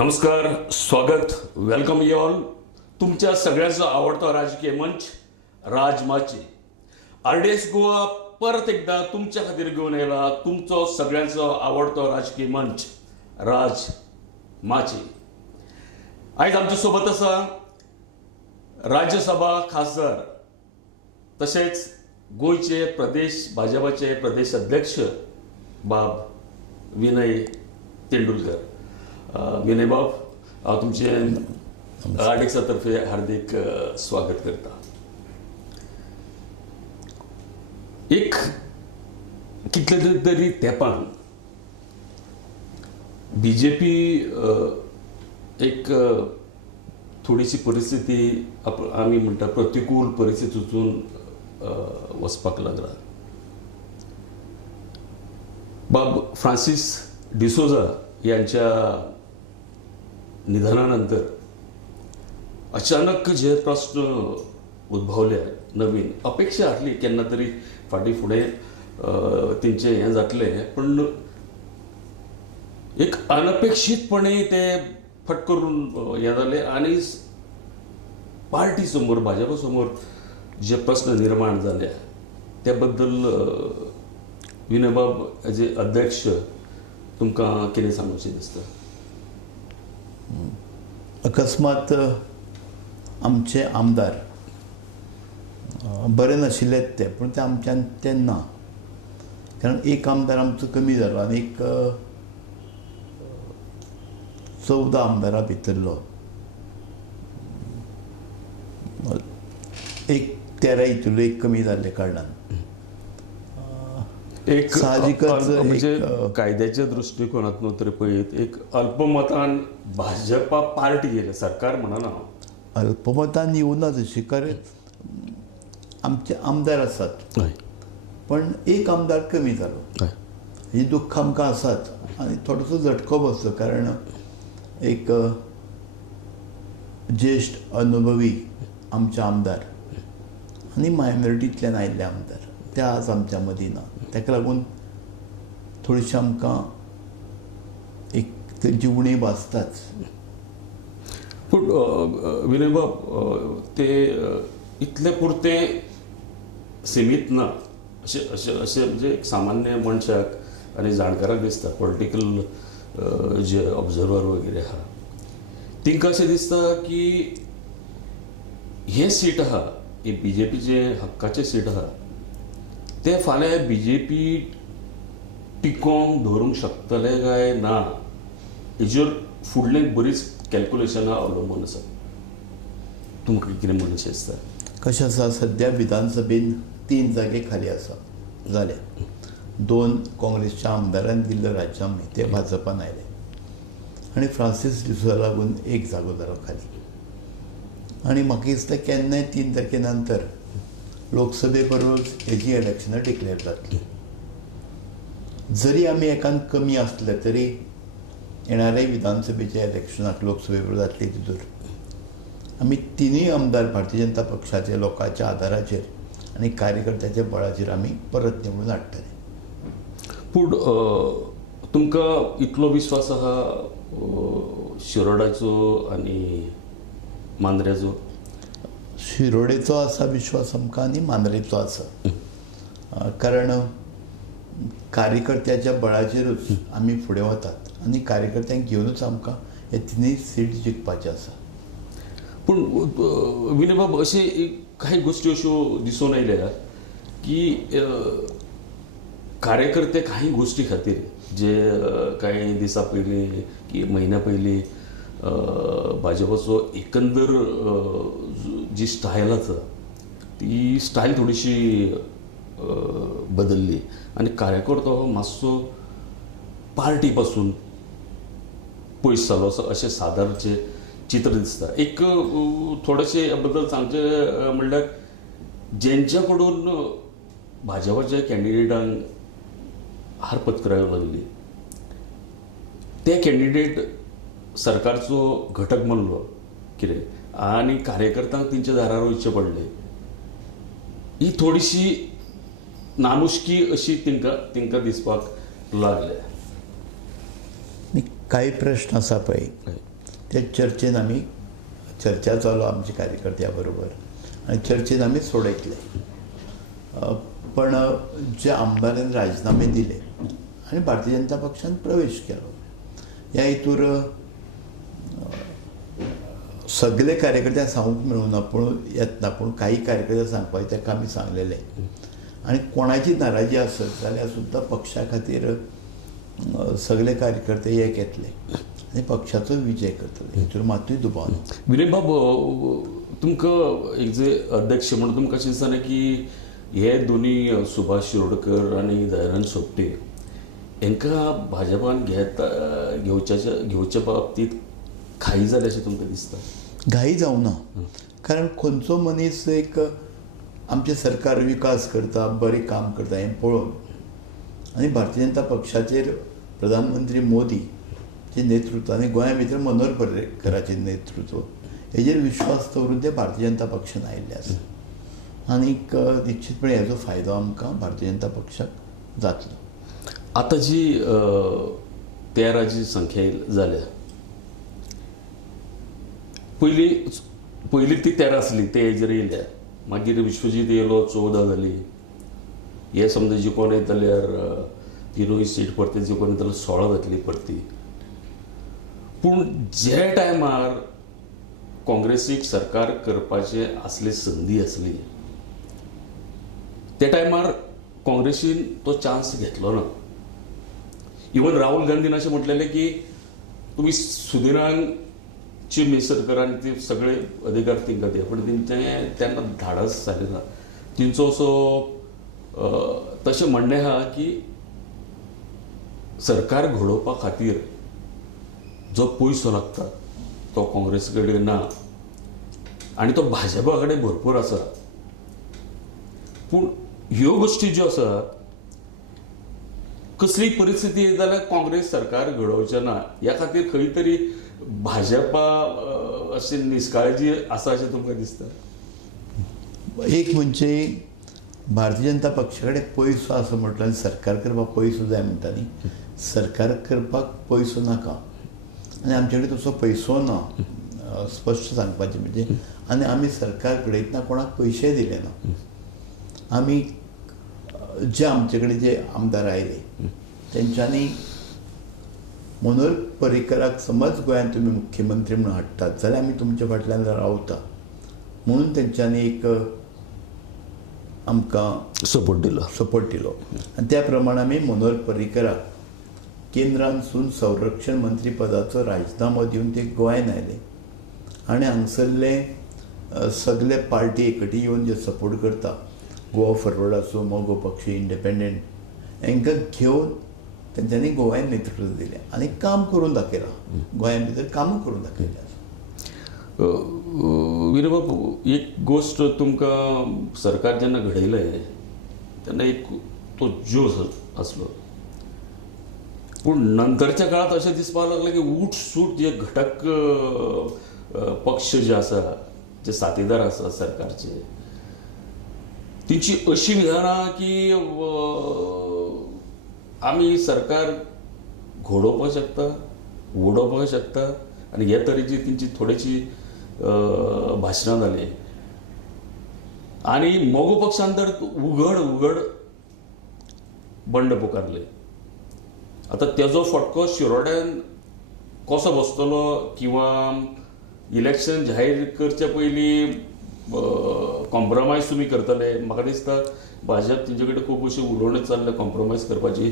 नमस्कार, स्वागत, welcome you all. तुमच्या सगळ्यांचा आवडता राजकीय मंच राजमाची RDS गोवा परत एकदा तुमच्या खातीर घेऊन येयला. तुमचो सगळ्यांचो आवडतो राजकीय मंच राजमाची. आयज आमच्या सोबत आसा राज्यसभा खासदार तशेंच गोंयचे प्रदेश भाजपाचे प्रदेश अध्यक्ष बाब विनय तेंडुलकर. विनय बाब, हांव तुमचें RDSा तर्फे हार्दिक स्वागत करता. एक कितले तरी तेंपान BJP एक थोडीशी परिस्थिती आमी म्हणटा प्रतिकूल परिस्थितीतून वचपाक लागला. बाब फ्रांसीस डिसोजा यांच्या निधनानंतर अचानक जे प्रश्न उद्भवले, नवीन अपेक्षा आसली केन्ना तरी फाटी फुडें तेंचें हें जातलें, पण एक अनपेक्षितपणे ते फट करून हें जालें आणि पार्टी समोर भाजपा समोर जे प्रश्न निर्माण जाले त्या बद्दल विनय बाब एज ए अध्यक्ष तुमकां कितें सांगूचें दिसता? अकस्मात आमचे आमदार बरे नाशिल्लेच ते, पूण ते आमच्यान ते ना, कारण एक आमदार आमचो कमी जालो आनी एक 14 आमदारां भितरलो एक 13 हितूलो एक कमी जाल्ले कारणान एक साहजिकच म्हणजे कायद्याच्या दृष्टिकोनातून तरी पळयत एक अल्पमतान भाजपा पार्टी गेले, सरकार म्हणना अल्पमतान येवना तशी, कारण आमचे आमदार आसात पण एक आमदार कमी जालो, ही दुख्ख आमकां आसात आनी थोडोसो झटको बसलो, कारण एक ज्येश्ठ अनुभवी आमचे आमदार आनी मायनॉरिटींतल्यान आयिल्ले आमदार ते आज आमच्या मदीं ना. ताका लागून थोडीशी आमकां एक तेंची उणीव आसताच. पूण विनय बाब, ते इतले पुरते सीमित ना अशें अशें अशें म्हणजे एक सामान्य मनशाक आनी जाणकाराक दिसता, पॉलिटिकल जे ऑब्जर्वर वगैरे आहा तांकां अशें दिसता की हे सीट आहा, हे BJPचे हक्काचे सीट आहा, ते फाल्यां BJP टिकोवन दवरूंक शकतले काय ना हेजेर फुडलें बरीच कॅल्क्युलेशनां अवलंबून आसा. तुमकां कितें म्हणचें दिसता? कशें आसा, सद्या विधानसभेन 3 जागे खाली आसा जाल्या. 2 काँग्रेसच्या आमदारान दिल्लो राजिनामे ते भाजपान आयले आनी फ्रांसीस डिसोजा लागून 1 जागो जालो खाली. आनी म्हाका दिसता केन्नाय 3 तारखे नंतर लोकसभे बरोबर हेजी इलेक्शनां डिक्लेअर जातली. जरी आमी एकान कमी आसले तरी येणाऱ्या विधानसभेच्या इलेक्शनाक लोकसभे बरोबर जातली तितूर आमी 3 आमदार भारतीय जनता पक्षाचे लोकांच्या आदाराचेर आनी कार्यकर्त्याच्या बळाचेर आमी परत निवडून हाडटले. पूण तुमकां इतलो विश्वास आहा शिरोडाचो आनी मांद्र्याचो? शिरोडेचो आसा विश्वास आमकां आनी मांद्रेचो आसा, कारण कार्यकर्त्याच्या बळाचेरूच आमी फुडें वतात आनी कार्यकर्त्यांक घेवनूच आमकां हे 3 सीट जिखपाचे आसा. पूण विनय बाब, अशे काही गोष्टी अश्यो दिसून आयल्या की कार्यकर्ते काही गोष्टी खातीर जे काही दिसा पयलीं की म्हयन्या पयलीं भाजपाचो एकंदर जी स्टायल आसा ती स्टायल थोडीशी बदलली आनी कार्यकर्तो हो मातसो पार्टी पासून पयस जालो अशें सादारणचें चित्र दिसता. एक थोडेशें ह्या बद्दल सांगचें म्हणल्यार जेंच्या कडून भाजपाच्या कॅन्डिडेटांक हार पत्करावी लागली ते कॅन्डिडेट सरकारचो घटक मानलो कितें आनी कार्यकर्त्यांक तेंच्या दारार वयचे पडले. ही थोडीशी नामुष्की अशी दिसपाक लागल्या. काही प्रश्न आसा पळय त्या चर्चेन आमी चर्चा चालू आमच्या कार्यकर्त्यां बरोबर आनी चर्चेन आमी सोडयतले. पण जे आमदारांनी राजीनामे दिले आनी भारतीय जनता पक्षान प्रवेश केलो, ह्या हेतूर सगळे कार्यकर्त्यांक सांगूंक मेळूना पूण येतना, पूण काही कार्यकर्त्यांक सांगपाचें ताका आमी सांगलेलें. आनी कोणाची नाराजी आसत जाल्यार सुद्दां पक्षा खातीर सगळे कार्यकर्ते एक येतले आनी पक्षाचो विजय करतले, हेतूर मातूय दुबाव ना. विनय बाब, तुमकां एक जे अध्यक्ष म्हणून तुमकां अशें दिसना की हे दोनी सुभाष शिरोडकर आनी दयानंद सोपटे हांकां भाजपान घेवच्या बाबतींत घाई जाली अशें तुमकां दिसता? घाई जावं ना, कारण खंयचो मनीस एक आमचें सरकार विकास करता, बरें काम करता हें पळोवन आनी भारतीय जनता पक्षाचेर प्रधानमंत्री मोदीचे नेतृत्व आनी गोंया भितर मनोहर पर्रीकराचें नेतृत्व हेजेर विश्वास दवरून ते भारतीय जनता पक्षान आयिल्ले आसा. आनीक निश्चितपणे हेजो फायदो आमकां भारतीय जनता पक्षाक जातलो. आतां जी 13 जी संख्या जाल्या, पयली ती 13 आसली, ते हेजेर येयल्या, मागीर विश्वजीत येयलो 14 जाली, हे समजा जिखोन येत जाल्यार तिनूय सीट परती जिखोन येत जाल्यार 16 जातली परती. पूण जे टायमार काँग्रेसीक सरकार करपाचे असली संदी आसली त्या टायमार काँग्रेसीन तो चान्स घेतलो ना. इवन राहुल गांधीन अशें म्हटलेलें की तुम्ही सुदिनांची मेसर करा आनी ते सगळे अधिकार तांकां दिया, पण तेंचें तेन्ना धाडस जालें ना. तेंचो असो तशें म्हणणें आहा की सरकार घडोवपा खातीर जो पयसो लागता तो काँग्रेस कडेन ना आनी तो भाजपा कडेन भरपूर आसा. पूण ह्यो गोश्टी ज्यो आसा, कसली परिस्थिती येत जाल्यार काँग्रेस सरकार घडोवचें ना, ह्या खातीर खंय तरी भाजपा अशी निश्काळजी आसा अशें तुमकां दिसता? एक म्हणजे भारतीय जनता पक्षा कडेन पयसो आसा म्हटल्यार सरकार करपाक पयसो जाय म्हणटा न्ही, सरकार करपाक पयसो नाका आनी आमचे कडेन तसो पयसो ना, स्पश्ट सांगपाचें म्हणजे. आनी आमी सरकार घडयतना कोणाक पयशे दिले ना. आमी जे आमचे कडेन जे आमदार आयले तेंच्यांनी मनोहर पर्रीकराक समज गोंयांत तुमी मुख्यमंत्री म्हणून हाडटात जाल्यार आमी तुमच्या फाटल्यान रावता म्हणून तेंच्यांनी एक आमकां सपोर्ट दिलो आनी त्या प्रमाणे आमी मनोहर पर्रीकराक केंद्रांतसून संरक्षण मंत्री पदाचो राजिनामो दिवन ते गोंयांत आयले आनी हांगसरले सगळे पार्टी एकठी येवन जे सपोर्ट करता, गोवा फॉरवर्ड आसूं, मोगो पक्ष, इंडिपेंडंट, हांकां घेवन तेंच्यांनी गोंयांत नेतृत्व दिलें आनी काम करून दाखयलां, गोंया भितर कामां करून दाखयलीं आसा. विनय बाबू, एक गोश्ट तुमकां सरकार जेन्ना घडयलें तेन्ना एक तो जोश आसलो, पूण नंतरच्या काळात अशें दिसपाक लागलें की उठ सूट जे घटक पक्ष जे आसा, जे साथीदार आसा सरकारचे, तेंची अशी विधानां की आमी सरकार घडोवपाक शकता, उडोवपाक शकता, आनी हे तरेची तेंची थोडीशी भाशणां जाली. आनी मोगो पक्षान तर उघड बंड पुकारले. आतां तेजो फटको शिरोड्यान कसो बसतलो किंवा इलेक्शन जाहीर करचे पयलीं कॉम्प्रोमायज तुमी करतले, म्हाका दिसता भाजप तेंचे कडेन खूब अशी उलोवणी चल्ल्या, कॉम्प्रोमायज करपाची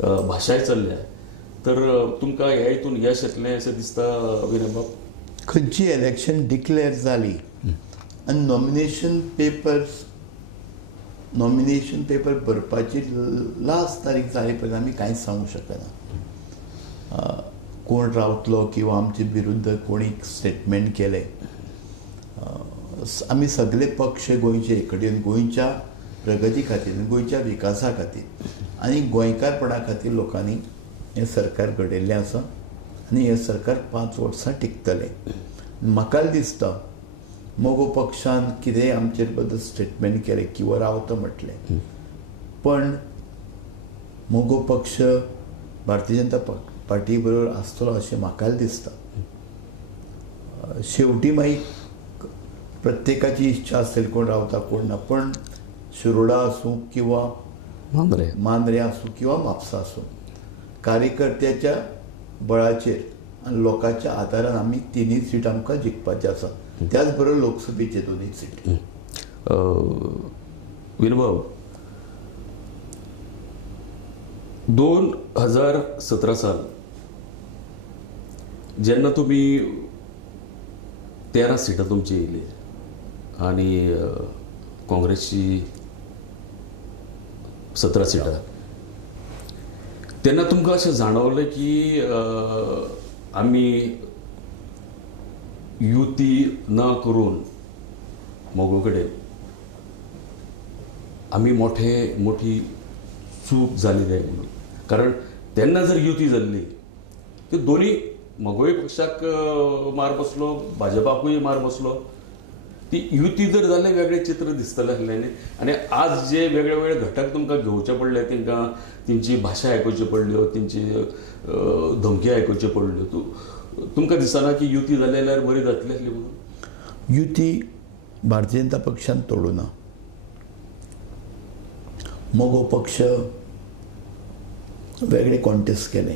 भाशाय चल्ल्या. तर तुमकां ह्या हितून यश येतलें अशें दिसता विनय बाब? खंयची इलेक्शन डिक्लेअर जाली आनी नॉमिनेशन पेपर भरपाची लास्ट तारीख जाली पर्यंत आमी कांयच सांगूंक शकना. कोण रावतलो किंवा आमचे विरुद्ध कोणी स्टेटमेंट केले. आमी सगळे पक्ष गोंयचे एकडेन गोंयच्या प्रगती खातीर, गोंयच्या विकासा खातीर आनी गोंयकारपणा खातीर लोकांनी हें सरकार घडयल्लें आसा आनी हें सरकार 5 वर्सां टिकतलें. म्हाका दिसता मोगो पक्षान कितेंय आमचे बद्दल स्टेटमेंट केलें किंवा रावता म्हटलें, पण मोगो पक्ष भारतीय जनता पार्टी बरोबर आसतलो अशें म्हाका दिसता. शेवटी मागीर प्रत्येकाची इच्छा असेल कोण रावता कोण ना, पण शिरोडा आसूं किंवा मांद्रे आसूं किंवा म्हापसा आसूं, कार्यकर्त्याच्या बळाचेर आनी लोकांच्या आदारान आमी तिनूय सीट आमकां जिखपाचें आसा, त्याच बरोबर लोकसभेचे दोनूय सीट. विनोबाब, 2017 साल जेन्ना तुमी 13 सिटां तुमची येयली आनी काँग्रेसची 17 सिटां, तेन्ना तुमकां अशें जाणवलें की आमी युती न करून मोगो कडेन आमी मोठी चूक जाली काय म्हणून? कारण तेन्ना जर युती जाल्ली तर दोन्ही मोगोय पक्षाक मार बसलो, भाजपाकूय मार बसलो. ती युती जर जाल्लें वेगळें चित्र दिसतलें आसलें न्ही. आनी आज जे वेगळे वेगळे घटक तुमकां घेवचे पडले, तांकां तेंची भाशा आयकुच्यो पडल्यो, तेंची धमकी आयकुच्यो पडल्यो, तुमकां दिसना की युती जाली जाल्यार बरी जातली आसली म्हणून? युती भारतीय जनता पक्षान तोडूं ना. मोगो पक्ष वेगळे कॉन्टेस्ट केले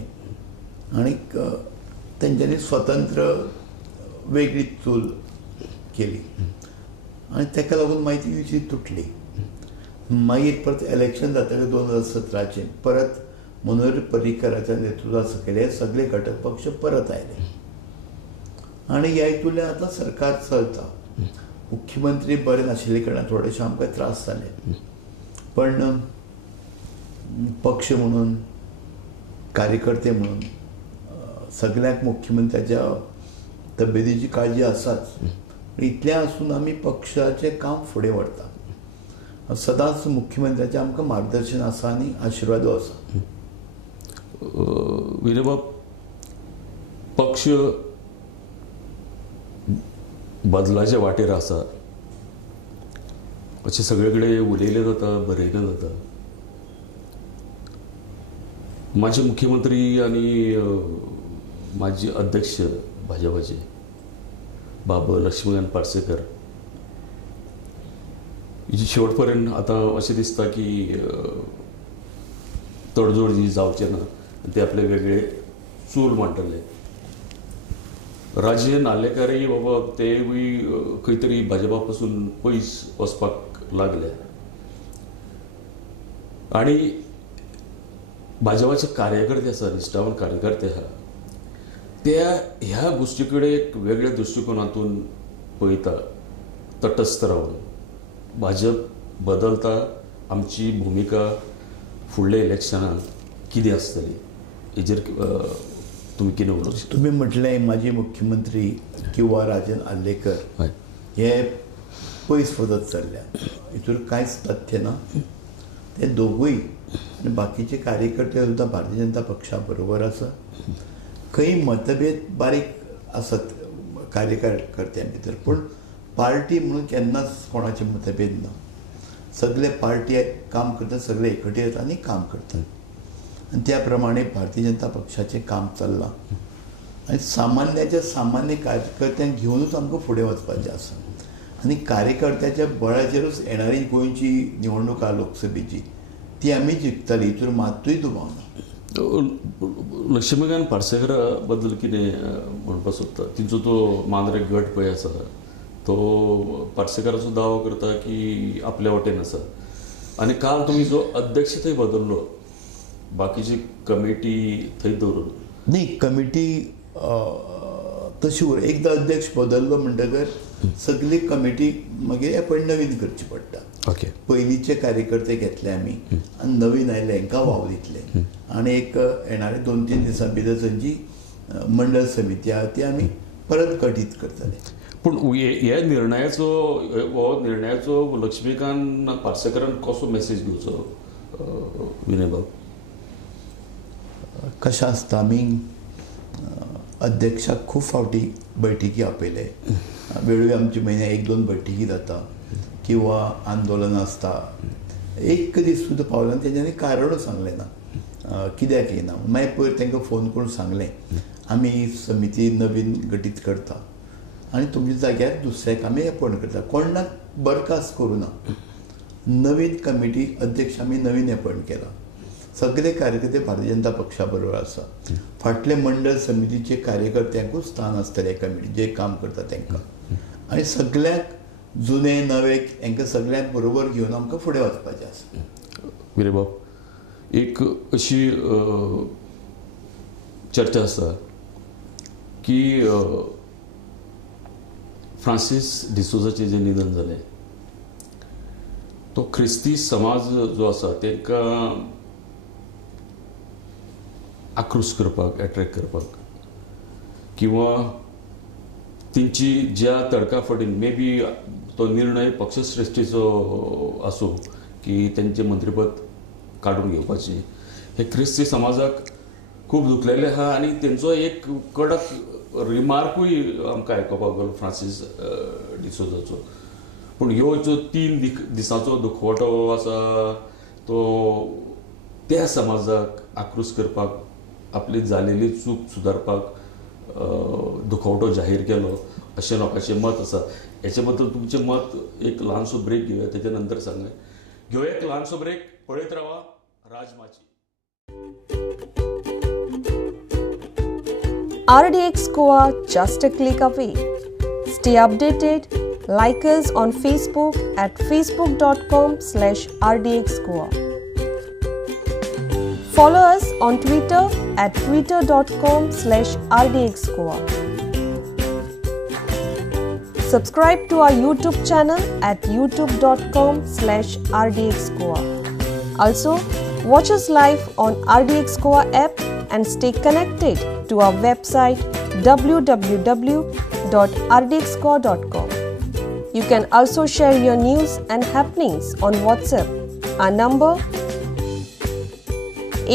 आणि तेंच्यांनी स्वतंत्र वेगळी चूल केली आणि ताका लागून मागीर ती युती तुटली. मागीर परत इलेक्शन जातकीर 2017 परत मनोहर पर्रीकराच्या नेतृत्वा सकयल हे सगळे घटक पक्ष परत आयले आणि ह्या हितूंतल्यान आतां सरकार चलता. मुख्यमंत्री बरे नाशिल्ले कारणान थोडेशे आमकां त्रास जाले, पण पक्ष म्हणून, कार्यकर्ते म्हणून सगळ्यांक मुख्यमंत्र्याच्या तब्येतीची काळजी आसाच. इतलें आसून आमी पक्षाचें काम फुडें व्हरता. सदांच मुख्यमंत्र्याचें आमकां मार्गदर्शन आसा आनी आशिर्वादूय आसा. विनोबा, पक्ष बदलाच्या वाटेर आसा अशें सगळे कडेन उलयलें जाता, बरयलें जाता. माजी मुख्यमंत्री आनी माजी अध्यक्ष भाजपाचे बाब लक्ष्मीकांत पार्सेकर शेवट पर्यंत आतां अशें दिसता की तडजोड जी जावचें ना, ते आपले वेगळे चूल मांडटले. राजे नार्लेकारूय बाबा तेवूय खंय तरी भाजपा पासून पयस वचपाक लागले आनी भाजपाचे कार्यकर्ते आसा, निश्ठावान कार्यकर्ते आहा, त्या ह्या गोष्टी कडेन एक वेगळ्या दृश्टिकोनातून पळयता, तटस्थ रावन. भाजप बदलता, आमची भुमिका फुडल्या इलेक्शनाक कितें आसतली हेजेर तुमी कितें उलोवंक? तुमी म्हटलें माजी मुख्यमंत्री किंवा राजन आर्लेकर हे पयस वचत चल्ल्या, हितून कांयच तथ्य ना. ते दोगूय आनी बाकीचे कार्यकर्ते सुद्दां भारतीय जनता पक्षा बरोबर आसा. खंय मतभेद बारीक आसत कार्यकर्त्यां भितर, पूण पार्टी म्हणून केन्नाच कोणाचे मतभेद ना. सगळे पार्टी काम करतात, सगळे एकठी येतात आनी काम करतात आनी त्या प्रमाणे भारतीय जनता पक्षाचें काम चल्लां. आनी सामान्याच्या सामान्य कार्यकर्त्यांक घेवनूच आमकां फुडें वचपाचें आसा आनी कार्यकर्त्याच्या बळाचेरूच येणारी गोंयची निवडणूक आहा लोकसभेची, ती आमी जिखतली, हितून मात्तूय दुबाव ना. लक्ष्मीकांत पार्सेकरा बद्दल कितें म्हणपाक सोदता? तिचो तो मांद्रे गट पळय आसा, तो पार्सेकराचो दावो करता की आपल्या वटेन आसा. आनी काल तुमी जो अध्यक्ष थंय बदल्लो, बाकीची कमिटी थंय दवरून न्ही, कमिटी तशी एकदां अध्यक्ष बदल्लो म्हणटकर सगळी कमिटी मागीर एपॉयंट नवीन करची पडटा. ओके. पयलींचे कार्यकर्ते घेतले आमी आनी नवीन आयले हांकां वाव दितले आनी एक येणारे 2-3 दिसां भितर खंयची मंडळ समिती आहा ती आमी परत गठीत करतले. पूण ह्या निर्णयाचो लक्ष्मीकांत पार्सेकरान कसो मेसेज दिवचो विनय बाब? कशें आसता, आमी अध्यक्षाक खूब फावटी बैठकी आपयले, वेळोवेळी आमची म्हयन्याक 1-2 बैठकी जाता किंवा आंदोलनां आसता. एक दीस सुद्दां पावलो तेंच्यांनी कारणूच सांगलें ना कित्याक येना. मागीर पयर तांकां फोन करून सांगलें आमी समिती नवीन गठीत करता. आनी तुमच्या जाग्यार दुसऱ्याक आमी एपॉयंट करता. कोणाक बरखास्त करूं ना. नवीन कमिटी अध्यक्ष आमी नवीन एपॉयंट केला. सगळे कार्यकर्ते भारतीय जनता पक्षा बरोबर आसा. फाटले मंडळ समितीचे कार्यकर्त्यांकूच स्थान आसतलें कमिटी जे काम करता तांकां. आनी सगळ्यांक जुने नवे हांकां सगळ्यांक बरोबर घेवन आमकां फुडें वचपाचें आसा. विनयबाब, एक अशी चर्चा आसा की फ्रांसीस डिसोजाचें जें निधन जालें तो ख्रिस्ती समाज जो आसा तांकां आक्रोश करपाक, एट्रॅक्ट करपाक किंवा तेंची ज्या तडकाफडीन मे बी तो निर्णय पक्षश्रेश्ठीचो आसूं की तेंचें मंत्रीपद काडून घेवपाचें, हे ख्रिस्ती समाजाक खूब दुखलेलें आहा. आनी तेंचो एक कडक रिमार्कूय आमकां आयकोपाक गेलो फ्रांसीस डिसोजाचो. पूण ह्यो ज्यो 3 दिसांचो दुखवटो आसा तो त्या समाजाक आक्रोश करपाक, आपली जालेली चूक सुदारपाक दुखवटो जाहीर केलो अशें लोकांचें मत आसा. हेचे बद्दल तुमचें मत एक ल्हानसो ब्रेक घेवया, तेच्या नंतर सांगाय. घेवया एक ल्हानसो ब्रेक. पळयत रावा Rajmachi. RDX Goa, just a click away. Stay updated. Like us on Facebook at facebook.com/RDXGoa. Follow us on Twitter at twitter.com/RDXGoa. Subscribe to our YouTube channel at youtube.com/RDXGoa. Also, watch us live on RDX Goa app and stay connected to our website www.rdxgoa.com. You can also share your news and happenings on WhatsApp. Our number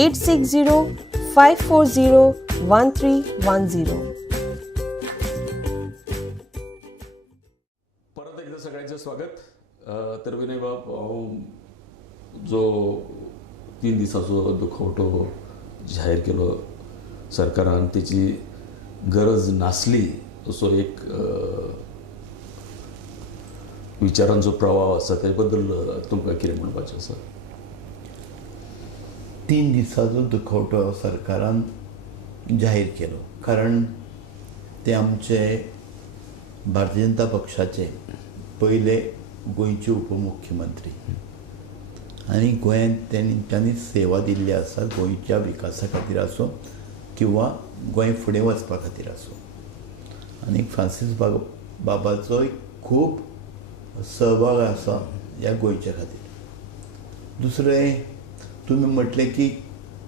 860-540-1310. परत एकदा सगळ्यांचं स्वागत. तर विनय बाब, जो 3 दिसाचो दुखवटो जाहीर केलो सरकारान, तेची गरज नासली असो एक विचारांचो प्रवाह आसा. ते बद्दल तुमकां कितें म्हणपाचें आसा? 3 दिसाचो दुखवटो सरकारान जाहीर केलो कारण ते आमचे भारतीय जनता पक्षाचे पयले गोंयचे उपमुख्यमंत्री आनी गोंयांत तेंच्यांनी सेवा दिल्ली आसा. गोंयच्या विकासा खातीर आसूं किंवा गोंय फुडें वचपा खातीर आसूं. आनी फ्रांसीस बाबाचोय खूब सहभाग आसा ह्या गोंयच्या खातीर. दुसरें, तुमी म्हटलें की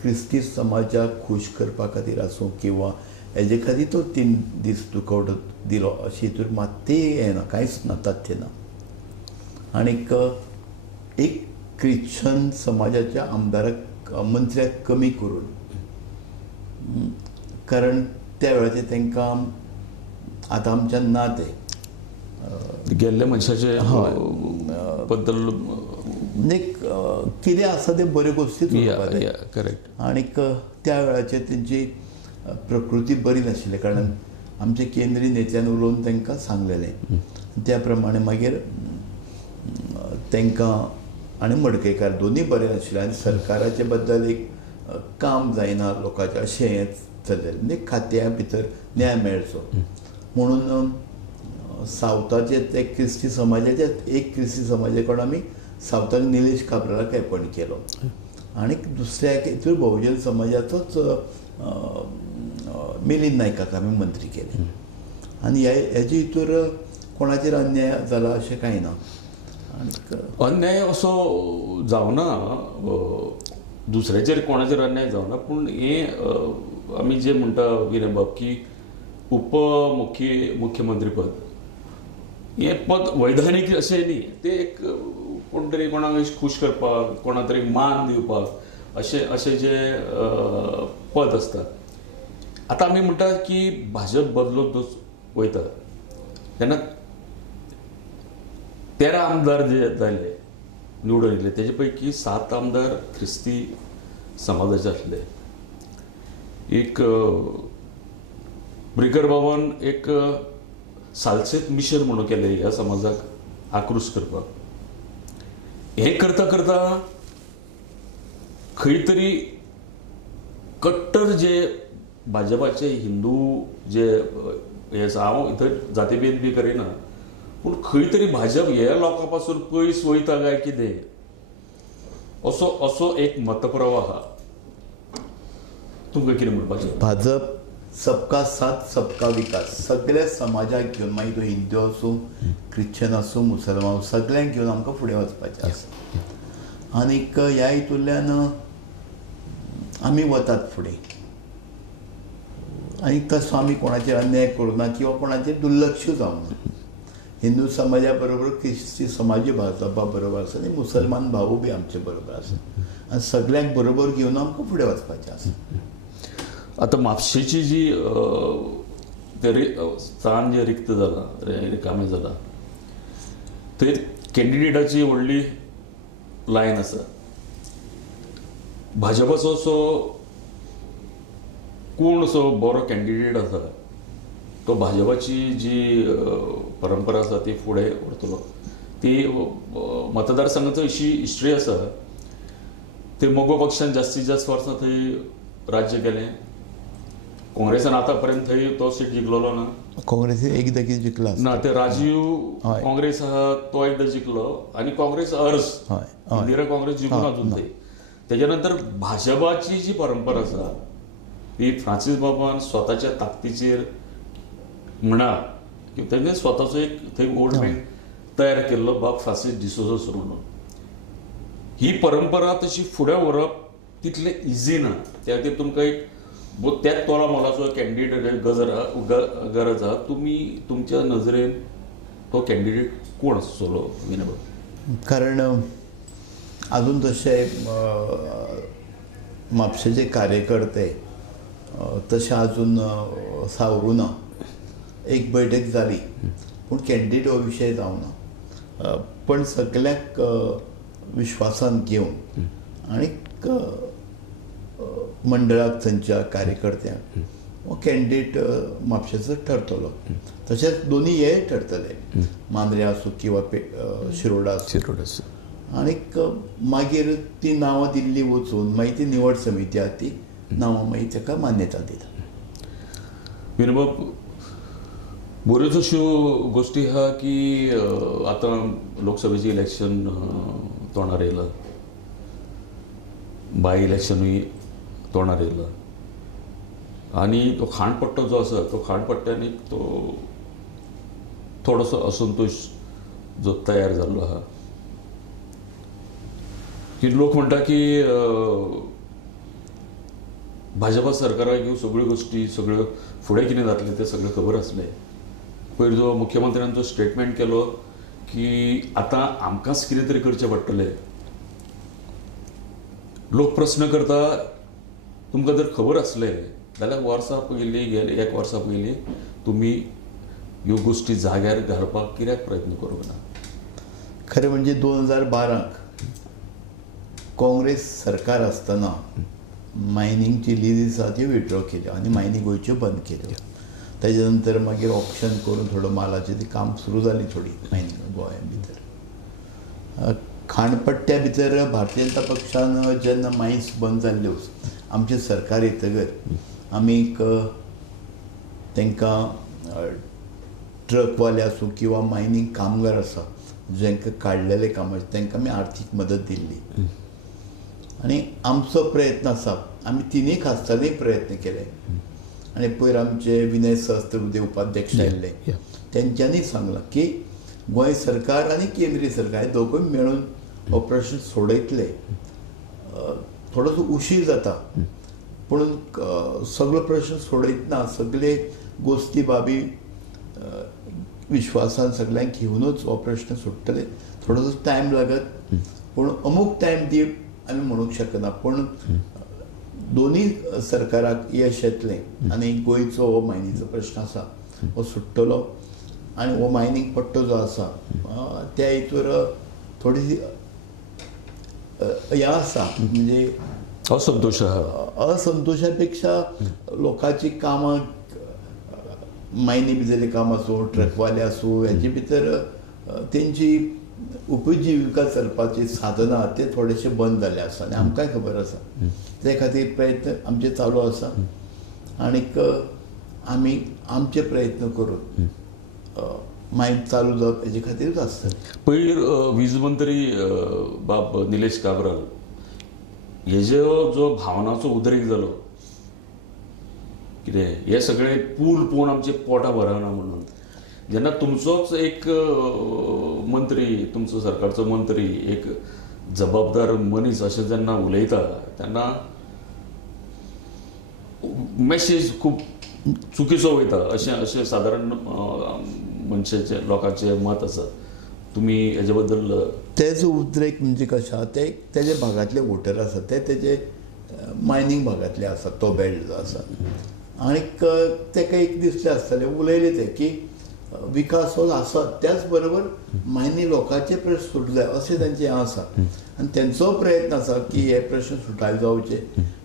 क्रिस्ती समाजाक खूश करपा खातीर आसूं किंवा हेजे खातीर तो 3 दीस दुखवटो दिलो अशी हितूर मात्तूय हें ना, कांयच ना, तथ्य ना. आनीक एक क्रिश्चन समाजाच्या आमदाराक मंत्र्याक कमी करून, कारण त्या वेळाचेर तांकां आतां आमच्यान ना ते गेल्ल्या मनशाचे बद्दल म्हणजे कितें आसा ते बऱ्यो गोश्टी करेक्ट. आनीक त्या वेळाचेर तेंची प्रकृती बरी नाशिल्ल्या कारणान आमच्या केंद्रीय नेत्यान उलोवन तांकां सांगलेलें. त्या प्रमाणे मागीर तांकां आनी मडकयकार दोनूय बरे नाशिल्ले आनी सरकाराचे बद्दल एक काम जायना लोकांचें अशें हें चल्लेलें. म्हणजे खात्या भितर न्याय मेळचो म्हणून सावथाचे ते क्रिस्ती समाजाचे एक क्रिस्ती समाजाकडून आमी सावथाक निलेश काब्रालाक एपॉयंट केलो आनी दुसऱ्याक हितूर बहुजन समाजाचोच मिलिंद नायकाक आमी मंत्री केले. आनी हेजे हितूर कोणाचेर अन्याय जाला अशें कांय ना. अन्याय असो जावना, दुसऱ्याचेर कोणाचेर अन्याय जावना. पूण हें आमी जें म्हणटा विनय बाब की मुख्यमंत्री पद, हें पद वैधानीक अशें न्ही. तें एक कोण तरी कोणाक खूश करपाक, कोणा तरी मान दिवपाक अशें जें पद आसता. आतां आमी म्हणटा की भाजप बदलत वयता तेन्ना 13 आमदार जे जाले निवडून येयले तेजे पैकी 7 आमदार ख्रिस्ती समाजाचे आसले. एक ब्रिगर बाबान एक सालसेत मिशन म्हणून केले ह्या समाजाक आक्रोश करपाक. हे करता करता खंय तरी कट्टर जे भाजपाचे हिंदू जे हे आसा, हांव इथं जातीभेद बी करिना, पूण खंय तरी भाजप ह्या लोकां पासून पयस वयता काय कितें असो एक मतप्रवाह आहा. तुमकां कितें म्हणपाचें? भाजप सबका साथ सबका विकास सगळ्या समाजाक घेवन, मागीर तो हिंदू आसूं, क्रिश्चन आसूं, मुसलमान आसूं, सगळ्यांक घेवन आमकां फुडें वचपाचें आसा. आनीक ह्या हितूंतल्यान आमी वतात फुडें. आनी तसो आमी कोणाचेर अन्याय करूना किंवा कोणाचेर दुर्लक्ष जावना. हिंदू समाजा बरोबर क्रिस्ती समाज भाजपा बरोबर आसा आनी मुसलमान भाऊ बी आमचे बरोबर आसा. आनी सगळ्यांक बरोबर घेवन आमकां फुडें वचपाचें आसा. आता म्हापशेची जी स्थान जे रिक्त जाला, रिकामें जाला, थंय कॅन्डिडेटाची व्हडली लायन आसा. भाजपाचो असो कोण असो बरो कॅन्डिडेट आसा तो भाजपाची जी परंपरा आसा ती फुडें व्हरतलो. ती मतदारसंघाचो अशी हिस्ट्री आसा, ते मोगो पक्षान जास्तीत जास्त वर्सां थंय राज्य केलें. काँग्रेसान आतां पर्यंत थंय तो सीट जिखलेलो ना. काँग्रेसी एकदा कितें जिखला ना, ते राजीव हय. काँग्रेस आहा तो एकदा जिखलो आनी काँग्रेस अर्ज हय इंदिरा काँग्रेस जिखून अजून थंय. तेच्या नंतर भाजपाची जी परंपरा आसा ती फ्रांसीस बाबान स्वताच्या ताकदीचेर म्हणा तेणें स्वताचो एक थंय वोट बँक तयार केल्लो बाब फ्रांसीस डिसोजा म्हणून. ही परंपरा तशी फुडें व्हरप तितलें इजी ना. त्या खातीर तुमकां एक त्याच तोरा मोलाचो कॅन्डिडेट गरज आहा. तुमी तुमच्या नजरेन तो कॅन्डिडेट कोण आसतलो विनोबा? कारण अजून तशे म्हापशेचे कार्यकर्ते तशे अजून सावरूना. एक बैठक जाली पूण कॅन्डिडेट हो विशय जावना. पण सगळ्याक विश्वासान घेवन आनीक मंडळाक थंयच्या कार्यकर्त्यांक हो कॅन्डिडेट म्हापशेचो ठरतलो. तशेंच दोनी हे ठरतले, मांद्रे आसूं किंवा शिरोडा आसूं. आनीक मागीर ती नांवां दिल्ली वचून मागीर ती निवड समिती आहा ती नांवां मागीर ताका मान्यता दिता. विनोबा, बऱ्योच अश्यो गोश्टी आहा की आतां लोकसभेचें इलेक्शन तोंडार येयलां, बाय इलेक्शनूय तोंडार येयलां, आनी तो खांडपट्टो जो आसा तो खांडपट्ट्यांनी तो थोडोसो असंतोश जो तयार जाल्लो आहा की लोक म्हणटा की भाजपा सरकाराक ह्यो सगळ्यो गोश्टी सगळ्यो फुडें कितें जातलें तें सगळें खबर आसलें. पयर जो मुख्यमंत्र्यान जो स्टेटमेंट केलो की आतां आमकांच कितें तरी करचें पडटलें. लोक प्रश्न करता, तुमकां जर खबर आसलें जाल्यार वर्सां पयलीं गेले 1 वर्सा पयलीं तुमी ह्यो गोश्टी जाग्यार घालपाक कित्याक प्रयत्न करूंक ना? खरें म्हणजे 2012 काँग्रेस सरकार आसतना मायनिंगची लीज आसा ती विड्रॉ केल्यो आनी मायनिंग गोंयच्यो बंद केल्यो. तेजे नंतर मागीर ऑप्शन करून थोडो मालाचें ती काम सुरू जाली थोडी मायनिंग गोंया भितर. खांडपट्ट्या भितर भारतीय जनता पक्षान जेन्ना मायन्स बंद जाल्ल्यो आमचें सरकार येतगर आमी तांकां ट्रकवाले आसूं किंवा मायनिंग कामगार आसा जांकां काडलेले कामाचे तांकां आमी आर्थीक मदत दिल्ली. आनी आमचो प्रयत्न आसा, आमी तिनूय खासदारय प्रयत्न केले. आनी पयर आमचे विनय सहस्त्रबुद्धे उपाध्यक्ष आयिल्ले, तेंच्यांनी सांगलां की गोंय सरकार आनी केंद्रीय सरकार दोगूय मेळून हो प्रश्न सोडयतले. थोडोसो उशीर जाता पूण सगळो प्रश्न सोडयतना सगळे गोश्टी बाबी विश्वासान सगळ्यांक घेवनूच हो प्रश्न सुट्टले. थोडोसो टायम लागत पूण अमूक टायम दी आमी म्हणूंक शकना. पूण दोनी सरकाराक यश येतलें आनी गोंयचो हो मायनिंगचो प्रश्न आसा हो सुट्टलो. आनी हो मायनिंग पट्टो जो आसा त्या हितूर थोडीशी हें आसा, म्हणजे असंतोश आहा. असंतोशा पेक्षा लोकांची कामां मायनी भितरलें काम आसूं, ट्रकवाले आसूं, हेचे भितर तेंची उपजिविका चलपाची साधनां ते थोडेशे बंद जाल्ले आसा आनी आमकांय खबर आसा. ते खातीर प्रयत्न आमचे चालू आसा आनीक आमी आमचे प्रयत्न करून मागीर चालू जावप हेजे खातीरूच आसता. पयर वीज मंत्री बाब निलेश काब्राल हेजो जो भावनाचो उद्रेक जालो कितें हे सगळे पूल पळोवन आमचे पोटां भरना म्हणून, जेन्ना तुमचोच एक मंत्री, तुमचो सरकारचो मंत्री, एक जबाबदार मनीस अशें जेन्ना उलयता तेन्ना मॅसेज खूब चुकीचो वयता अशें सादारण मनशाचे लोकांचे मत आसा. तुमी हेजे बद्दल तेजो उद्रेक म्हणजे कशें आसा, ते तेजे भागांतले वोटर आसा ते तेजे मायनींग भागांतले आसा तो बेल्ट जो आसा. आनीक तेका एक दिसलें आसतलें, उलयले ते की विकास हो आसा, त्याच बरोबर मायनी लोकांचे प्रश्न सुटले अशें तेंचें आसा. आनी तेंचो प्रयत्न आसा की हे प्रश्न सुटावे जावचे,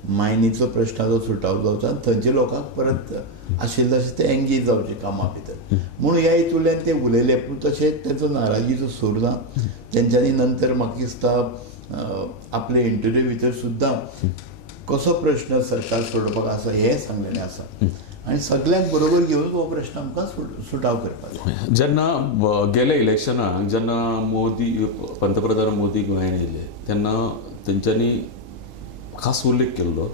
मायनीचो प्रश्नाचो सुटावो जावचो आनी थंयच्या लोकांक परत आशिल्ले तशें ते एंगेज जावचे कामा भितर म्हणून ह्या हितूंतल्यान ते उलयले. पूण तशेंच तेंचो नाराजीचो सूर ना. तेंच्यांनी नंतर म्हाका दिसता आपले इंटरव्यू भितर सुद्दां कसो प्रश्न सरकार सोडोवपाक आसा हें सांगलेलें आसा आनी सगळ्यांक बरोबर घेवन हो प्रश्न आमकां सुटाव करपाक जाय. जेन्ना गेल्या इलेक्शनाक जेन्ना मोदी पंतप्रधान मोदी गोंयांत येयले तेन्ना तेंच्यांनी खास उल्लेख केल्लो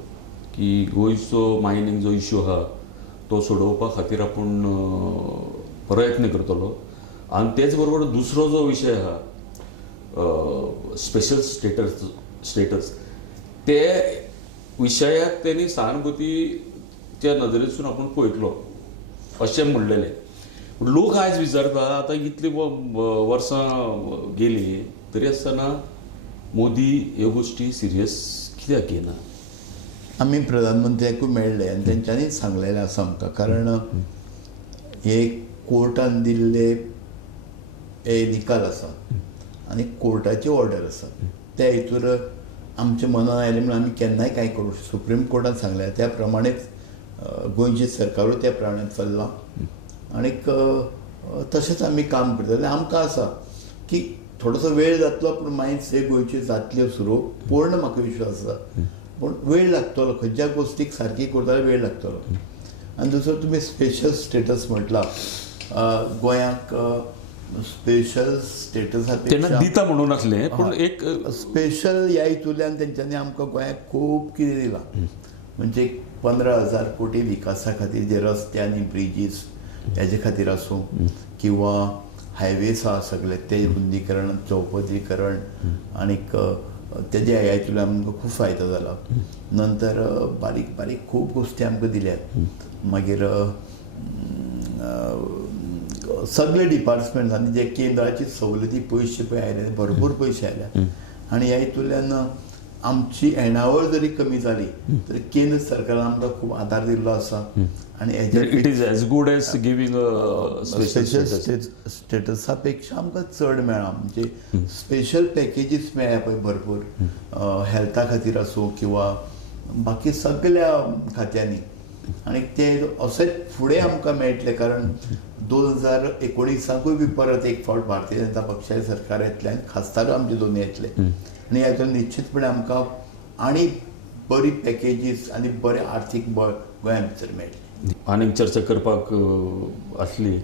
की गोंयचो मायनींग जो इश्यू आहा तो सोडोवपा खातीर आपूण प्रयत्न करतलो. आनी तेच बरोबर दुसरो जो विशय आहा स्पेशल स्टेटस ते विशयाक तेणी सहानुभूतीच्या नदरेसून आपूण पळयतलो अशें म्हणलेलें. लोक आयज विचारता आतां इतली वर्सां गेली तरी आसतना मोदी ह्यो गोश्टी सिरियस कित्याक घेयना. आमी प्रधानमंत्र्याकूय मेळ्ळे आनी तेंच्यांनीच सांगलेलें आसा आमकां, कारण हे कोर्टान दिल्ले हे निकाल आसा आनी कोर्टाची ऑर्डर आसा, त्या हितूर आमच्या मनान आयलें म्हणून आमी केन्नाय कांय करूं. सुप्रीम कोर्टान सांगलें त्या प्रमाणेच गोंयचें सरकारूय त्या प्रमाणें चल्लां आनीक तशेंच आमी काम करतले. आमकां आसा की थोडोसो वेळ जातलो पूण मागीर से गोंयच्यो जातल्यो सुरू, पूर्ण म्हाका विश्वास आसा. पूण वेळ लागतलो, खंयच्या गोश्टीक सारकी करताना वेळ लागतलो. आनी दुसरो तुमी स्पेशल स्टेटस म्हटला, गोंयाक स्पेशल स्टेटसा तेन्ना पेक्षा दिता म्हणून नासलें पूण एक स्पेशल ह्या हितूंतल्यान तेंच्यांनी आमकां गोंयाक खूब कितें दिलां. म्हणजे 15,000 कोटी विकासा खातीर जे रस्ते आनी ब्रिजीस हेजे खातीर आसूं किंवा हायवेज आहा सगळे ते रुंदीकरण, चौपदरीकरण आनीक तेजे ह्या हितूंतल्यान आमकां खूब फायदो जाला. नंतर बारीक बारीक खूब गोश्टी आमकां दिल्यात. मागीर सगळे डिपार्टमेंट्सांनी जे केंद्राची सवलती पयशे पळय आयले भरपूर पयशे आयल्या आनी ह्या हितूंतल्यान आमची येणावळ जरी कमी जाली तरी केंद्र सरकारान आमकां खूब आदार दिल्लो आसा. आनी it is as good as giving special स्टेटसा पेक्षा आमकां चड मेळ्ळा. म्हणजे स्पेशल पॅकेजीस मेळ्ळ्या पळय भरपूर हेल्था खातीर आसूं किंवा बाकी सगळ्या खात्यांनी. आनी ते अशेंच फुडें आमकां मेळटले, कारण 2019 बी परत एक फावट भारतीय जनता पक्षाचें सरकार येतलें आनी खासदार आमचे दोन येतले आनी हातूंत निश्चितपणे आमकां आनी बरी पॅकेजीस आनी बरें आर्थीक बळ गोंया भितर मेळटलें. आनीक चर्चा करपाक आसली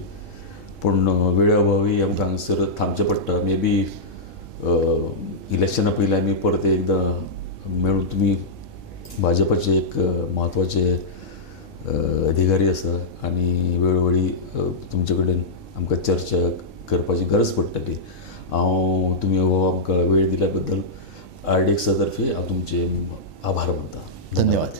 पूण वेळे अभावी आमकां हांगसर थांबचें पडटा. मे बी इलेक्शना पयलीं आमी परत एकदां मेळूं. तुमी भाजपाचे एक म्हत्वाचे अधिकारी आसा आनी वेळोवेळी तुमचे कडेन आमकां चर्चा करपाची गरज पडटली. हांव तुमी हो आमकां वेळ दिल्या बद्दल RDX तर्फे हांव तुमचे आभार मानता. धन्यवाद.